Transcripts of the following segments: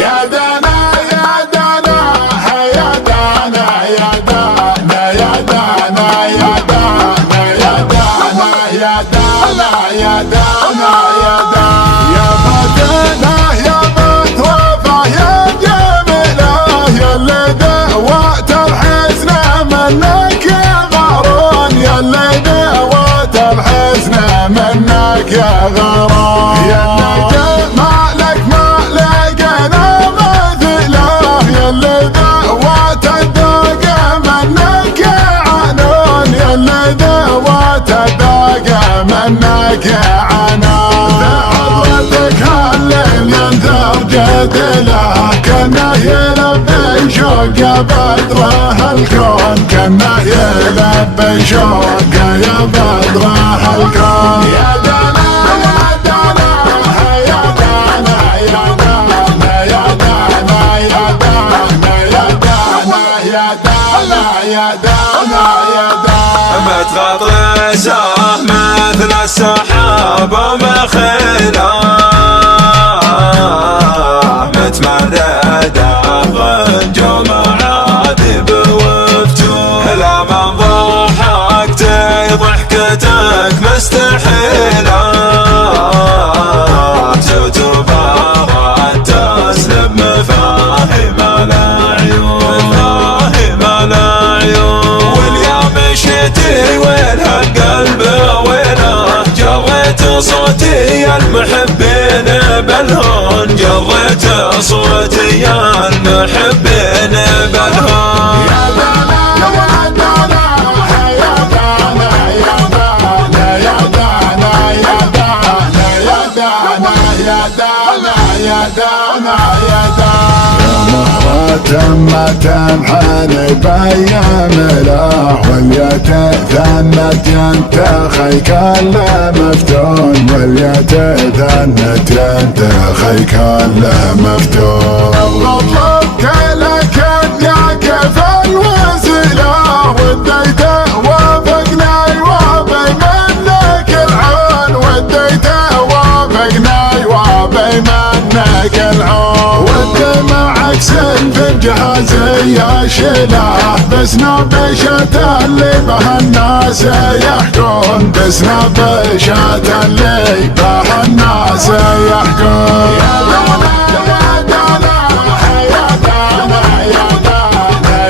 يا دانا يا دانا يا دانا يا دانا يا دانا يا دانا يا دانا يا دانا يا دانا يا دانا يا بدنا يا بتوفى يا جميلة يا اللي دوات الحزن منك يا غرام يا اللي دوات الحزن منك يا غرام يا اللي مالك ما لقينا مثله يا اللي دوات الداق منك يا عنان يا اللي دوات الداق منك يا عنان حضرتك هالليل ينثر جدله كانه يلبي شوق بدره الكون كانه يلبي شوق يا بدره الكون يا دانا يا دانا يا دانا يا دانا يا دانا يا دانا يا دانا يا دانا يا دانا يا دانا متغطرسه مثل السحاب ومخيله متمردة غنجم عاذب وفتون لا من ضحكت ضحكتك مستحيلة تتبارد تسلب مفاهيم العيون واليوم مشيتي وينها القلب وينه جريت صوتي المحبين بالهون جريت صوتي المحبين بالهون يا دانا يا دانا يا دانا يا دانا يا دانا يا دانا يا دانا يا دانا يا دانا يا دانا ما تنحني بايام له واليا تثنت ينتخي كل مفتون واليا تثنت ينتخي كل مفتون غضبك لك كيف الوسيله وديته وافقناي وابي منك العون وديته وافقناي وابي منك العون ودمعك سن في جهازي شيله بس نبشت اللي به الناس يحكون بس نبشت اللي به الناس يحكون يا دانا يا دانا يا دانا يا دانا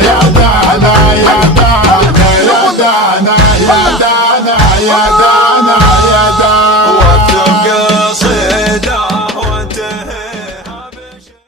يا دانا يا دانا يا دانا يا دانا يا دانا